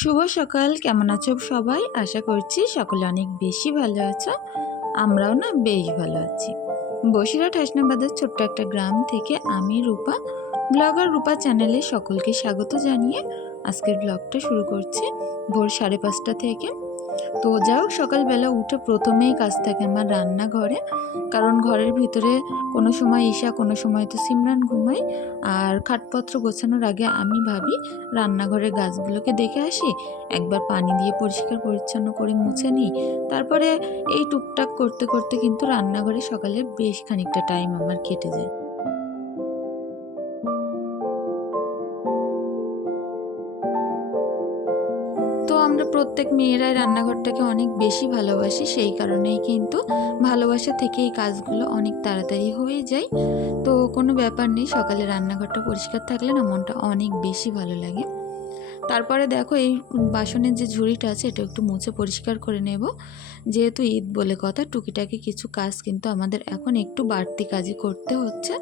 শুভ সকাল। কেমন আছো সবাই? আশা করছি সকলে অনেক বেশি ভালো আছো। আমরাও না বেশ ভালো আছি। বসিরহাট হাসনাবাদের ছোট্ট একটা গ্রাম থেকে আমি রূপা, ব্লগার রূপা চ্যানেলে সকলকে স্বাগত জানিয়ে আজকের ব্লগটা শুরু করছি ভোর 5:30 থেকে। তো যাও, সকালবেলা উঠে প্রথমেই কাজ থাকে আমার রান্নাঘরে, কারণ ঘরের ভিতরে কোনো সময় ঈশা, কোনো সময় তো সিমরান ঘুমায়। আর খাটপত্র গোছানোর আগে আমি ভাবি রান্নাঘরের গাছগুলোকে দেখে আসি, একবার পানি দিয়ে পরিষ্কার পরিচ্ছন্ন করে মুছে নিই। তারপরে এই টুকটাক করতে করতে কিন্তু রান্নাঘরে সকালে বেশ খানিকটা টাইম আমার কেটে যায়। তো আমরা প্রত্যেক মেয়েরাই রান্নাঘরটাকে অনেক বেশি ভালোবাসি, সেই কারণেই কিন্তু ভালোবাসা থেকে এই কাজগুলো অনেক তাড়াতাড়ি হয়ে যায়। তো কোনো ব্যাপার নেই, সকালে রান্নাঘরটা পরিষ্কার থাকলে না মনটা অনেক বেশি ভালো লাগে। তারপরে দেখো, এই বাসনের যে ঝুড়িটা আছে এটা একটু মুছে পরিষ্কার করে নেব। যেহেতু ঈদ বলে কথা, টুকিটাকি কিছু কাজ কিন্তু আমাদের এখন একটু বাড়তি কাজই করতে হচ্ছে।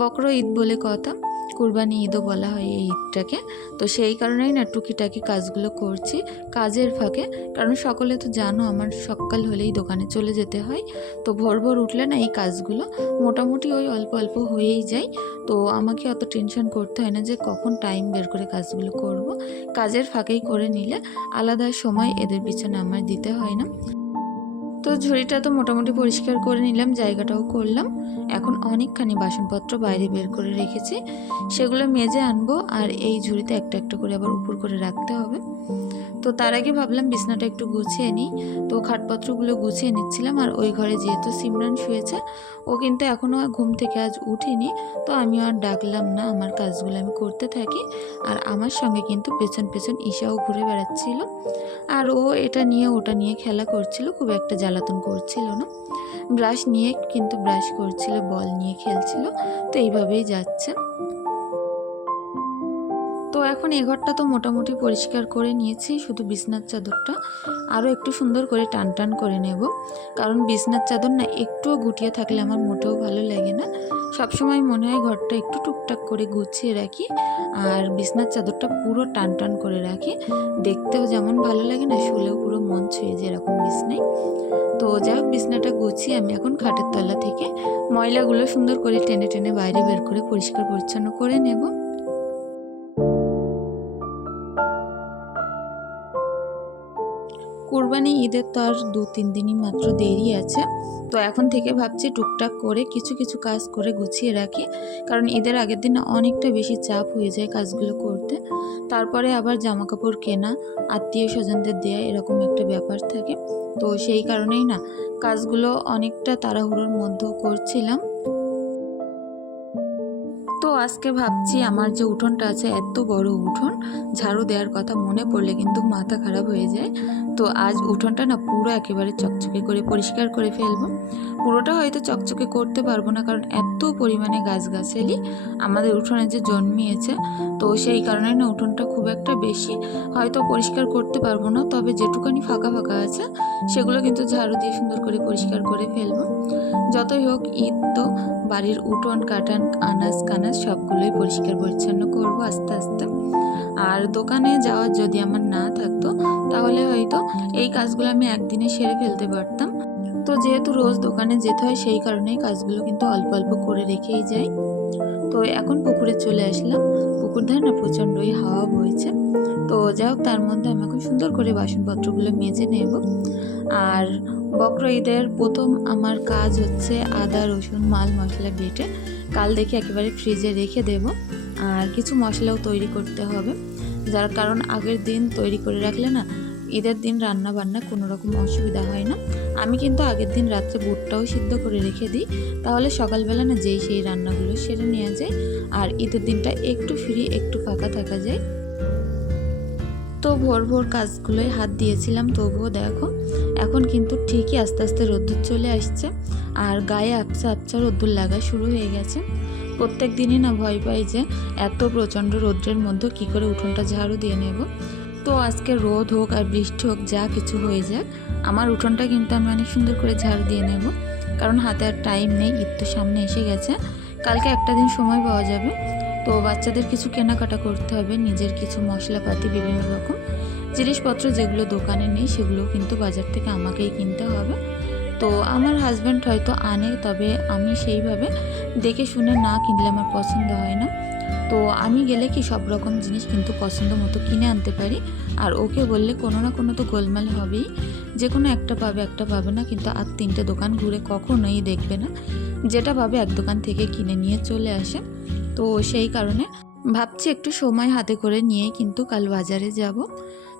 বকর ঈদ বলে কথা, কুরবানি ঈদও বলা হয় এই ঈদটাকে। তো সেই কারণেই না টুকিটাকি কাজগুলো করছি কাজের ফাঁকে। কারণ সকলে তো জানো আমার সকাল হলেই দোকানে চলে যেতে হয়। তো ভোর ভোর উঠলে না এই কাজগুলো মোটামুটি ওই অল্প অল্প হয়েই যায়। তো আমাকে অত টেনশন করতে হয় না যে কখন টাইম বের করে কাজগুলো করব। কাজের ফাঁকেই করে নিলে আলাদা সময় এদের পিছনে আমার দিতে হয় না। তো ঝুড়িটা তো মোটামুটি পরিষ্কার করে নিলাম, জায়গাটাও করলাম। এখন অনেকখানি বাসনপত্র বাইরে বের করে রেখেছি, সেগুলো মেজে আনবো। আর এই ঝুড়িতে একটা একটা করে আবার উপর করে রাখতে হবে। তো তার আগে ভাবলাম বিছনাটা একটু গুছিয়ে নিই। তো খাটপত্রগুলো গুছিয়ে নিচ্ছিলাম। আর ওই ঘরে যেহেতু সিমরান শুয়েছে, ও কিন্তু এখনও ঘুম থেকে আজ উঠিনি। তো আমিও আর ডাকলাম না, আমার কাজগুলো আমি করতে থাকি। আর আমার সঙ্গে কিন্তু পেছন পেছন ঈশাও ঘুরে বেড়াচ্ছিল। আর ও এটা নিয়ে ওটা নিয়ে খেলা করছিল, খুব একটা জ্বালাতন করছিল না। ব্রাশ নিয়ে কিন্তু ব্রাশ করছিল, বল নিয়ে খেলছিল। তো এইভাবেই যাচ্ছে। তো এখন এ ঘরটা তো মোটামুটি পরিষ্কার করে নিয়েছি, শুধু বিছনার চাদরটা আরও একটু সুন্দর করে টান টান করে নেব। কারণ বিছনার চাদর না একটুও গুটিয়ে থাকলে আমার মোটেও ভালো লাগে না। সবসময় মনে হয় ঘরটা একটু টুকটাক করে গুছিয়ে রাখি, আর বিছনার চাদরটা পুরো টান টান করে রাখি। দেখতেও যেমন ভালো লাগে না, শুলেও পুরো মন ছুঁয়ে যায় এরকম বিছনায়। তো যাই হোক, বিছনাটা গুছিয়ে আমি এখন খাটের তলা থেকে ময়লাগুলো সুন্দর করে টেনে টেনে বাইরে বের করে পরিষ্কার পরিচ্ছন্ন করে নেব। কুরবানি ঈদের তো আর 2-3 দিনই মাত্র দেরি আছে। তো এখন থেকে ভাবছি টুকটাক করে কিছু কিছু কাজ করে গুছিয়ে রাখি, কারণ ঈদের আগের দিন অনেকটা বেশি চাপ হয়ে যায় কাজগুলো করতে। তারপরে আবার জামা কাপড় কেনা, আত্মীয় স্বজনদের দেয়া, এরকম একটা ব্যাপার থাকে। তো সেই কারণেই না কাজগুলো অনেকটা তাড়াহুড়োর মধ্যেও করছিলাম। তো আজকে ভাবছি আমার যে উঠোনটা আছে, এত বড় উঠোন, ঝাড়ু দেওয়ার কথা মনে পড়লে কিন্তু মাথা খারাপ হয়ে যায়। তো আজ উঠোনটা না পুরো একেবারে চকচকে করে পরিষ্কার করে ফেলবো। পুরোটা হয়তো চকচকে করতে পারবো না, কারণ এত পরিমাণে গাছগাছালি আমাদের উঠোনে যে জন্মিয়েছে। তো সেই কারণে না উঠোনটা খুব একটা বেশি হয়তো পরিষ্কার করতে পারবো না, তবে যেটুকানি ফাঁকা ফাঁকা আছে সেগুলো কিন্তু ঝাড়ু দিয়ে সুন্দর করে পরিষ্কার করে ফেলবো। যতই হোক ঈদ তো, বাড়ির উঠোন কাটান আনাজ কানাজ সবগুলোই পরিষ্কার পরিচ্ছন্ন করব আস্তে আস্তে। আর দোকানে যাওয়ার যদি আমার না থাকতো, তাহলে হয়তো এই কাজগুলো আমি একদিনে সেরে ফেলতে পারতাম। তো যেহেতু রোজ দোকানে যেতে হয়, সেই কারণেই কাজগুলো কিন্তু অল্প অল্প করে রেখেই যাই। তো এখন পুকুরে চলে আসলাম। পুকুর ধারে না প্রচণ্ডই হাওয়া বইছে। তো যাই হোক, তার মধ্যে আমি এখন সুন্দর করে বাসনপত্রগুলো মেজে নেব। আর বকর ঈদের প্রথম আমার কাজ হচ্ছে আদা রসুন মাল মশলা বেটে কাল দেখে একেবারে ফ্রিজে রেখে দেব। আর কিছু মশলাও তৈরি করতে হবে, যার কারণ আগের দিন তৈরি করে রাখলে না ঈদের দিন রান্না বান্না কোনো রকম অসুবিধা হয় না। আমি কিন্তু আগের দিন রাত্রে বুটটাও সিদ্ধ করে রেখে দিই, তাহলে সকালবেলা না যেই সেই রান্নাগুলো সেরে নেওয়া যায়। আর ঈদের দিনটা একটু ফ্রি, একটু ফাঁকা থাকা যায়। তো ভোর ভোর কাজগুলোয় হাত দিয়েছিলাম, তবুও দেখো এখন কিন্তু ঠিকই আস্তে আস্তে রোদ্দুর চলে আসছে। আর গায়ে আবছা আবছা রোদ্দুর লাগা শুরু হয়ে গেছে। প্রত্যেক দিনই না ভয় পাই যে এত প্রচণ্ড রোদ্রের মধ্যে কী করে উঠোনটা ঝাড়ু দিয়ে নেব। তো আজকে রোদ হোক আর বৃষ্টি হোক, যা কিছু হয়ে যাক, আমার উঠোনটা কিন্তু আমি অনেক সুন্দর করে ঝাড়ু দিয়ে নেব। কারণ হাতে আর টাইম নেই, ঈদ তো সামনে এসে গেছে। কালকে একটা দিন সময় পাওয়া যাবে। তো বাচ্চাদের কিছু কেনাকাটা করতে হবে, নিজের কিছু মশলাপাতি বিভিন্ন রকম, জিনিসপত্র যেগুলো দোকানে নেই সেগুলো কিন্তু বাজার থেকে আমাকেই কিনতে হবে। তো আমার হাজব্যান্ড হয়তো আনে, তবে আমি সেইভাবে দেখে শুনে না কিনলে আমার পছন্দ হয় না। তো আমি গেলে কি সব রকম জিনিস কিন্তু পছন্দ মতো কিনে আনতে পারি। আর ওকে বললে কোনো না কোনো তো গোলমাল হবেই, যে কোনো একটা পাবে একটা পাবে না, কিন্তু আর 3টে দোকান ঘুরে কখনোই দেখবে না, যেটা পাবে এক দোকান থেকে কিনে নিয়ে চলে আসে। তো সেই কারণে ভাবছি একটু সময় হাতে করে নিয়েই কিন্তু কাল বাজারে যাব।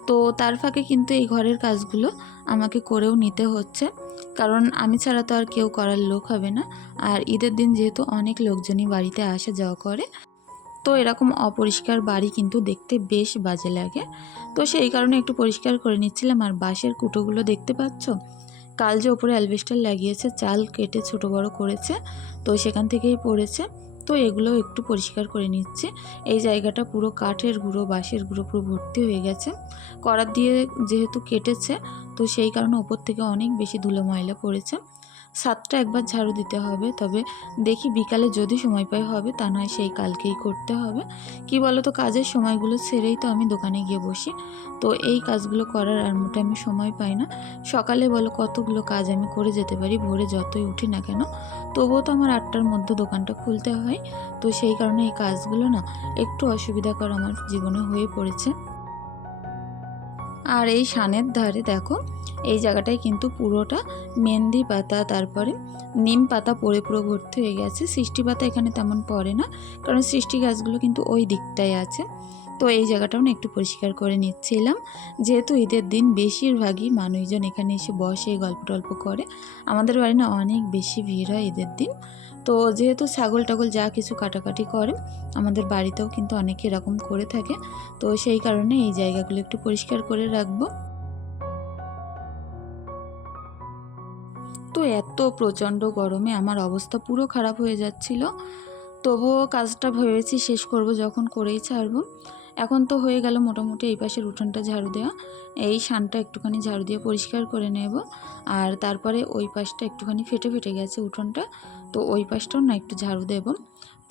তো তার ফাঁকে কিন্তু এই ঘরের কাজগুলো আমাকে করেও নিতে হচ্ছে, কারণ আমি ছাড়া তো আর কেউ করার লোক হবে না। আর ঈদের দিন যেহেতু অনেক লোকজনই বাড়িতে আসা যাওয়া করে, তো এরকম অপরিষ্কার বাড়ি কিন্তু দেখতে বেশ বাজে লাগে। তো সেই কারণে একটু পরিষ্কার করে নিচ্ছিলাম। আর বাঁশের কুটোগুলো দেখতে পাচ্ছ, কাল যে ওপরে অ্যালবেস্টার লাগিয়েছে, চাল কেটে ছোট বড় করেছে, তো সেখান থেকেই পড়েছে। তো এগুলো একটু পরিষ্কার করে নিচ্ছে। এই জায়গাটা পুরো কাঠের গুঁড়ো, বাঁশের গুঁড়ো পুরো ভর্তি হয়ে গেছে। করাত দিয়ে যেহেতু কেটেছে, তো সেই কারণে ওপর থেকে অনেক বেশি ধুলো ময়লা পড়েছে। ছাদটা একবার ঝাড়ু দিতে হবে, তবে দেখি বিকালে যদি সময় পাই হবে, তা নয় সেই কালকেই করতে হবে। কি বলো তো, কাজের সময়গুলো ছেড়েই তো আমি দোকানে গিয়ে বসি। তো এই কাজগুলো করার আর মোটে আমি সময় পাই না। সকালে বলো কতগুলো কাজ আমি করে যেতে পারি, ভোরে যতই উঠি না কেন, তবুও তো আমার 8টার মধ্যে দোকানটা খুলতে হয়। তো সেই কারণে এই কাজগুলো না একটু অসুবিধাকর আমার জীবনে হয়ে পড়েছে। আর এই সানের ধারে দেখো, এই জায়গাটায় কিন্তু পুরোটা মেহেন্দি পাতা, তারপরে নিম পাতা পড়ে পুরো ভর্তি হয়ে গেছে। সৃষ্টি পাতা এখানে তেমন পড়ে না, কারণ সৃষ্টি গাছগুলো কিন্তু ওই দিকটায় আছে। তো এই জায়গাটাও না একটু পরিষ্কার করে নিচ্ছিলাম, যেহেতু ঈদের দিন বেশিরভাগই মানুষজন এখানে এসে বসে, গল্প টল্প করে। আমাদের বাড়ি না অনেক বেশি ভিড় হয় ঈদের দিন। তো যেহেতু ছাগল টাগল যা কিছু কাটাকাটি করে, আমাদের বাড়িতেও কিন্তু অনেকে এরকম করে থাকে। তো সেই কারণে এই জায়গাগুলো একটু পরিষ্কার করে রাখবো। তো এত প্রচণ্ড গরমে আমার অবস্থা পুরো খারাপ হয়ে যাচ্ছিল। তবুও কাজটা ভেবেছি শেষ করব যখন, করেই ছাড়বো। এখন তো হয়ে গেল মোটামুটি এই পাশের উঠোনটা ঝাড়ু দেওয়া। এই সানটা একটুখানি ঝাড়ু দিয়ে পরিষ্কার করে নেব। আর তারপরে ওই পাশটা একটুখানি ফেটে ফেটে গেছে উঠোনটা, তো ওই পাশটাও না একটু ঝাড়ু দেব।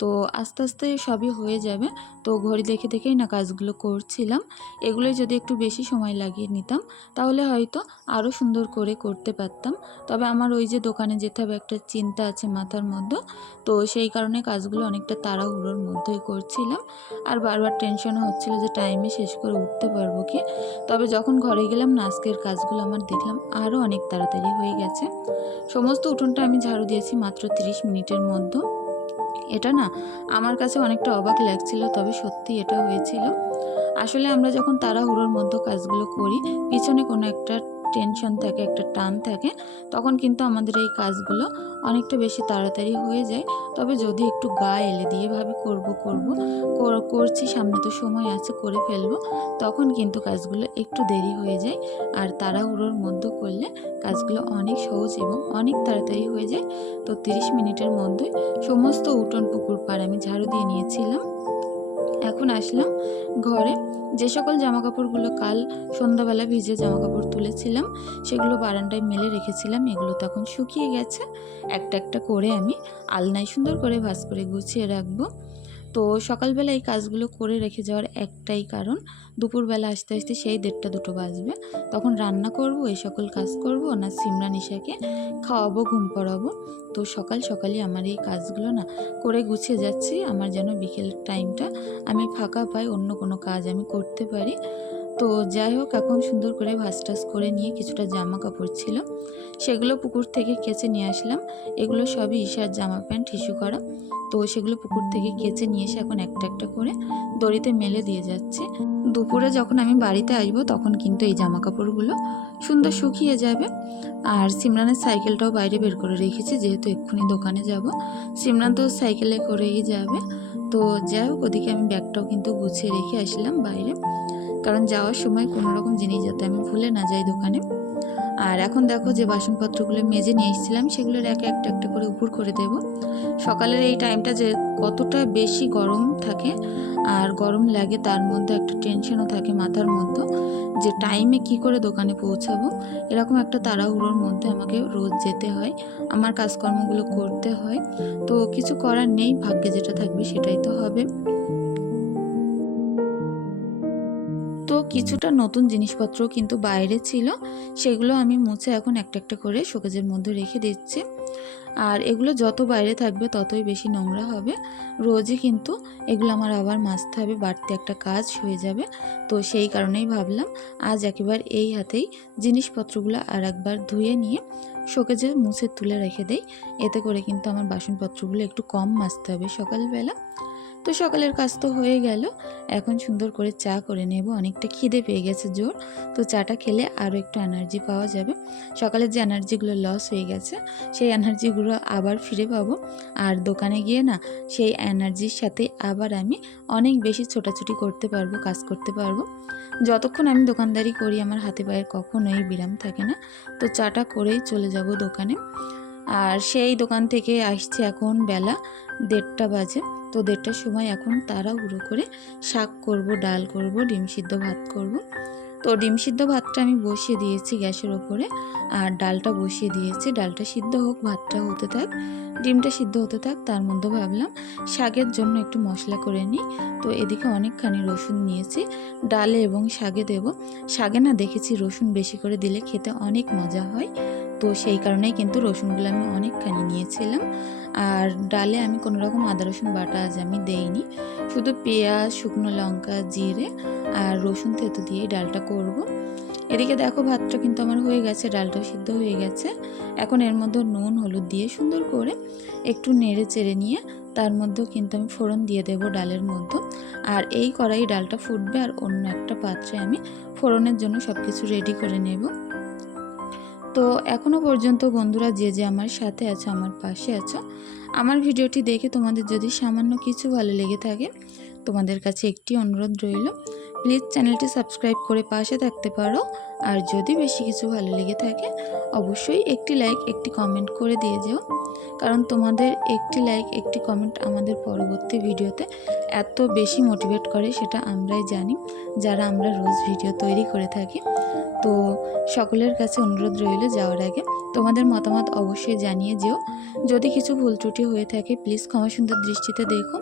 তো আস্তে আস্তে সবই হয়ে যাবে। তো ঘড়ি দেখে দেখেই না কাজগুলো করছিলাম। এগুলোই যদি একটু বেশি সময় লাগিয়ে নিতাম, তাহলে হয়তো আরও সুন্দর করে করতে পারতাম। তবে আমার ওই যে দোকানে যেতে হবে একটা চিন্তা আছে মাথার মধ্যে। তো সেই কারণে কাজগুলো অনেকটা তাড়াহুড়োর মধ্যেই করছিলাম। আর বারবার টেনশন হচ্ছিল যে টাইমে শেষ করে উঠতে পারবো কি। তবে যখন ঘরে গেলাম না, আজকের কাজগুলো আমার দেখলাম আরও অনেক তাড়াতাড়ি হয়ে গেছে। সমস্ত উঠোনটা আমি ঝাড়ু দিয়েছি মাত্র 30 মিনিটের মধ্যে। এটা না আমার কাছে অনেকটা অবাক লাগছিল, তবে সত্যি এটা হয়েছিল। আসলে আমরা যখন তাড়াহুড়োর মধ্যে কাজগুলো করি, পিছনে কোনো একটা টেনশন থাকে, একটা টান থাকে, তখন কিন্তু আমাদের এই কাজগুলো অনেকটা বেশি তাড়াতাড়ি হয়ে যায়। তবে যদি একটু গা এলে দিয়ে ভাবে করছি, সামনে তো সময় আছে, করে ফেলবো, তখন কিন্তু কাজগুলো একটু দেরি হয়ে যায়। আর তাড়াহুড়োর মধ্যে করলে কাজগুলো অনেক সহজ এবং অনেক তাড়াতাড়ি হয়ে যায়। তো 30 মিনিটের মধ্যে সমস্ত উঠোন পুকুর পাড় আমি ঝাড়ু দিয়ে নিয়েছিলাম। এখন আসলাম ঘরে। যে সকল জামাকাপড়গুলো কাল সন্ধ্যাবেলা ভিজে জামাকাপড় তুলেছিলাম, সেগুলো বারান্দায় মেলে রেখেছিলাম, এগুলো তখন শুকিয়ে গেছে। একটা একটা করে আমি আলনায় সুন্দর করে ভাঁজ করে গুছিয়ে রাখবো। তো সকালবেলা এই কাজগুলো করে রেখে যাওয়ার একটাই কারণ, দুপুরবেলা আসতে আসতে সেই 1:30-2 বাজবে, তখন রান্না করব, এই সকল কাজ করব না সিমরান ঈশাকে খাওয়াবো, ঘুম পড়াবো। তো সকাল সকালই আমার এই কাজগুলো না করে গুছিয়ে যাচ্ছি, আমার যেন বিকেল টাইমটা আমি ফাঁকা পাই, অন্য কোনো কাজ আমি করতে পারি। তো যাই হোক, এখন সুন্দর করে ভাঁজ টাজ করে নিয়ে কিছুটা জামা কাপড় ছিল, সেগুলো পুকুর থেকে কেচে নিয়ে আসলাম। এগুলো সবই ঈশার জামা প্যান্ট ইস্যু করা। তো সেগুলো পুকুর থেকে কেচে নিয়ে এসে এখন একটা একটা করে দড়িতে মেলে দিয়ে যাচ্ছে। দুপুরে যখন আমি বাড়িতে আসবো, তখন কিন্তু এই জামা কাপড়গুলো সুন্দর শুকিয়ে যাবে। আর সিমরানের সাইকেলটাও বাইরে বের করে রেখেছি, যেহেতু এক্ষুনি দোকানে যাব। সিমরান তো সাইকেলে করেই যাবে। তো যাই হোক, ওদিকে আমি ব্যাগটাও কিন্তু গুছিয়ে রেখে আসলাম বাইরে, কারণ যাওয়ার সময় কোনো রকম জিনিস যাতে আমি ভুলে না যাই দোকানে। আর এখন দেখো যে বাসনপত্রগুলো মেজে নিয়ে এসেছিলাম, সেগুলোর একটা একটা করে উপর করে দেব। সকালের এই টাইমটা যে কতটা বেশি গরম থাকে আর গরম লাগে, তার মধ্যে একটা টেনশনও থাকে মাথার মধ্যে, যে টাইমে কি করে দোকানে পৌঁছাবো। এরকম একটা তাড়াহুড়োর মধ্যে আমাকে রোজ যেতে হয়, আমার কাজকর্মগুলো করতে হয়। তো কিছু করার নেই, ভাগ্যে যেটা থাকবে সেটাই তো হবে। তো কিছুটা নতুন জিনিসপত্র কিন্তু বাইরে ছিল, সেগুলো আমি মুছে এখন একটা একটা করে শোকেজের মধ্যে রেখে দিচ্ছি। আর এগুলো যত বাইরে থাকবে ততই বেশি নোংরা হবে। রোজই কিন্তু এগুলো আমার আবার মাজতে হবে, বাড়তি একটা কাজ হয়ে যাবে। তো সেই কারণেই ভাবলাম আজ একেবারে এই হাতেই জিনিসপত্রগুলো আর একবার ধুয়ে নিয়ে শোকেজে মুছে তুলে রেখে দেই। এতে করে কিন্তু আমার বাসনপত্রগুলো একটু কম মাজতে হবে সকালবেলা। তো সকালের কাজ তো হয়ে গেল, এখন সুন্দর করে চা করে নেব। অনেকটা খিদে পেয়ে গেছে জোর, তো চাটা খেলে আরও একটু এনার্জি পাওয়া যাবে। সকালের যে এনার্জিগুলো লস হয়ে গেছে সেই এনার্জিগুলো আবার ফিরে পাবো। আর দোকানে গিয়ে না সেই এনার্জির সাথে আবার আমি অনেক বেশি ছোটাছুটি করতে পারবো, কাজ করতে পারবো। যতক্ষণ আমি দোকানদারি করি আমার হাতে পায়ের কখনোই বিরাম থাকে না। তো চাটা করেই চলে যাব দোকানে। আর সেই দোকান থেকে আসছে এখন বেলা 1:30 বাজে। তো 1:30টার সময় এখন তাড়াহুড়ো করে শাক করব, ডাল করব, ডিম সিদ্ধ ভাত করব। তো ডিম সিদ্ধ ভাতটা আমি বসিয়ে দিয়েছি গ্যাসের ওপরে, আর ডালটা বসিয়ে দিয়েছি। ডালটা সিদ্ধ হোক, ভাতটা হতে থাক, ডিমটা সিদ্ধ হতে থাক। তার মধ্যে ভাবলাম শাকের জন্য একটু মশলা করে নিই। তো এদিকে অনেকখানি রসুন নিয়েছি, ডালে এবং শাকে দেব। শাকে না দেখেছি রসুন বেশি করে দিলে খেতে অনেক মজা হয়, তো সেই কারণেই কিন্তু রসুনগুলো আমি অনেকখানি নিয়েছিলাম। আর ডালে আমি কোনো রকম আদা রসুন বাটা আজ আমি দেইনি, শুধু পেঁয়াজ, শুকনো লঙ্কা, জিরে আর রসুন থেতো দিয়ে ডালটা করব। এদিকে দেখো ভাতটা কিন্তু আমার হয়ে গেছে, ডালটাও সিদ্ধ হয়ে গেছে। এখন এর মধ্যে নুন হলুদ দিয়ে সুন্দর করে একটু নেড়ে চেড়ে নিয়ে তার মধ্যেও কিন্তু আমি ফোড়ন দিয়ে দেব ডালের মধ্যে। আর এই কড়াই ডালটা ফুটবে, আর অন্য একটা পাত্রে আমি ফোড়নের জন্য সব কিছু রেডি করে নেব। তো এখনও পর্যন্ত বন্ধুরা যে যে আমার সাথে আছো, আমার পাশে আছো, আমার ভিডিওটি দেখে তোমাদের যদি সামান্য কিছু ভালো লেগে থাকে, তোমাদের কাছে একটি অনুরোধ রইল, প্লিজ চ্যানেলটি সাবস্ক্রাইব করে পাশে থাকতে পারো। আর যদি বেশি কিছু ভালো লেগে থাকে অবশ্যই একটি লাইক, একটি কমেন্ট করে দিয়ে যেও, কারণ তোমাদের একটি লাইক, একটি কমেন্ট আমাদের পরবর্তী ভিডিওতে এত বেশি মোটিভেট করে সেটা আমরাই জানি, যারা আমরা রোজ ভিডিও তৈরি করে থাকি। তো সকলের কাছে অনুরোধ রইল যাওয়ার আগে তোমাদের মতামত অবশ্যই জানিয়ে যেও। যদি কিছু ভুল ত্রুটি হয়ে থাকে প্লিজ ক্ষমা সুন্দর দৃষ্টিতে দেখো।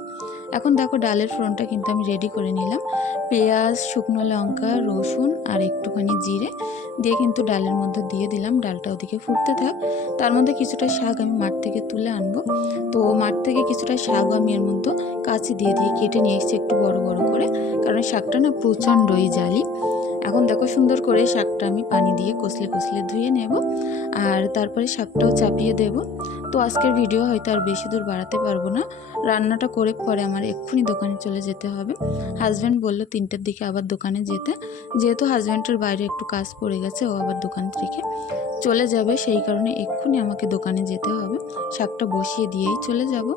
এখন দেখো ডালের ফোড়নটা কিন্তু আমি রেডি করে নিলাম। পেঁয়াজ, শুকনো লঙ্কা, রসুন আর একটুখানি জিরে দিয়ে কিন্তু ডালের মধ্যে দিয়ে দিলাম। ডালটা ওদিকে ফুটতে থাক, তার মধ্যে কিছুটা শাক আমি মাঠ থেকে তুলে আনবো। তো মাঠ থেকে কিছুটা শাক আমি এর মধ্যে কাঁচি দিয়ে কেটে নিয়ে এসেছি একটু বড় বড় করে, কারণ শাকটা না প্রচণ্ডই জালি। এখন দেখো সুন্দর করে শাকটা আমি পানি দিয়ে কষলে কষলে ধুয়ে নেব, আর তারপরে শাকটাও চাপিয়ে দেব। তো আজকের ভিডিও হয়তো আর বেশি দূর বাড়াতে পারবো না, রান্নাটা করে পরে আমার এক্ষুনি দোকানে চলে যেতে হবে। হাজব্যান্ড বলল 3টার দিকে আবার দোকানে যেতে, যেহেতু হাজব্যান্ডের বাইরে একটু কাজ পড়ে গেছে, ও আবার দোকান থেকে চলে যাবে, সেই কারণে এক্ষুনি আমাকে দোকানে যেতে হবে। শাকটা বসিয়ে দিয়েই চলে যাব।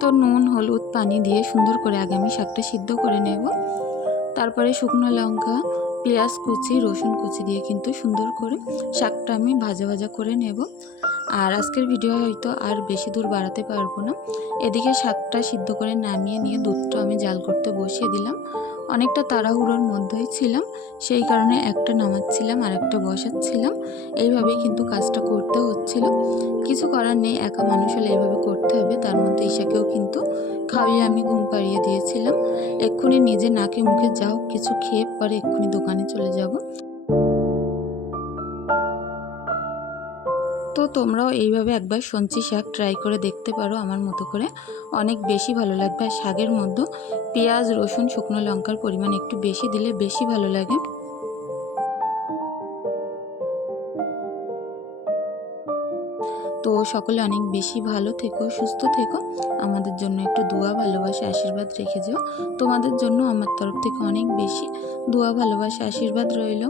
তো নুন হলুদ পানি দিয়ে সুন্দর করে আগে আমি শাকটা সিদ্ধ করে নেব। তারপরে শুকনো লঙ্কা, পেঁয়াজ কুচি, রসুন কুচি দিয়ে কিন্তু সুন্দর করে শাকটা আমি ভাজা ভাজা করে নেব। আর আজকের ভিডিও হয়তো আর বেশি দূর বাড়াতে পারবো না। এদিকে শাকটা সিদ্ধ করে নামিয়ে নিয়ে দুধটা আমি জাল করতে বসিয়ে দিলাম। অনেকটা তাড়াহুড়োর মধ্যেই ছিলাম, সেই কারণে একটা নামাচ্ছিলাম আর একটা বসাচ্ছিলাম, এইভাবেই কিন্তু কাজটা করতে হচ্ছিল। কিছু করার নেই, একা মানুষ হলে এইভাবে করতে হবে। তার মধ্যে ঈশাকেও কিন্তু খাইয়ে আমি ঘুম পাড়িয়ে দিয়েছিলাম। এক্ষুনি নিজে নাকে মুখে যাও কিছু খেয়ে পরে এক্ষুনি দোকানে চলে যাব। তো তোমরাও এইভাবে একবার সঞ্চি শাক ট্রাই করে দেখতে পারো আমার মতো করে, অনেক বেশি ভালো লাগবে। আর শাকের মধ্যে পেঁয়াজ, রসুন, শুকনো লঙ্কার পরিমাণ একটু বেশি দিলে বেশি ভালো লাগে। তো সকলে অনেক বেশি ভালো থেকো, সুস্থ থেকো, আমাদের জন্য একটু দোয়া ভালোবাসা আশীর্বাদ রেখে যেও। তোমাদের জন্য আমার তরফ থেকে অনেক বেশি দোয়া ভালোবাসা আশীর্বাদ রইল।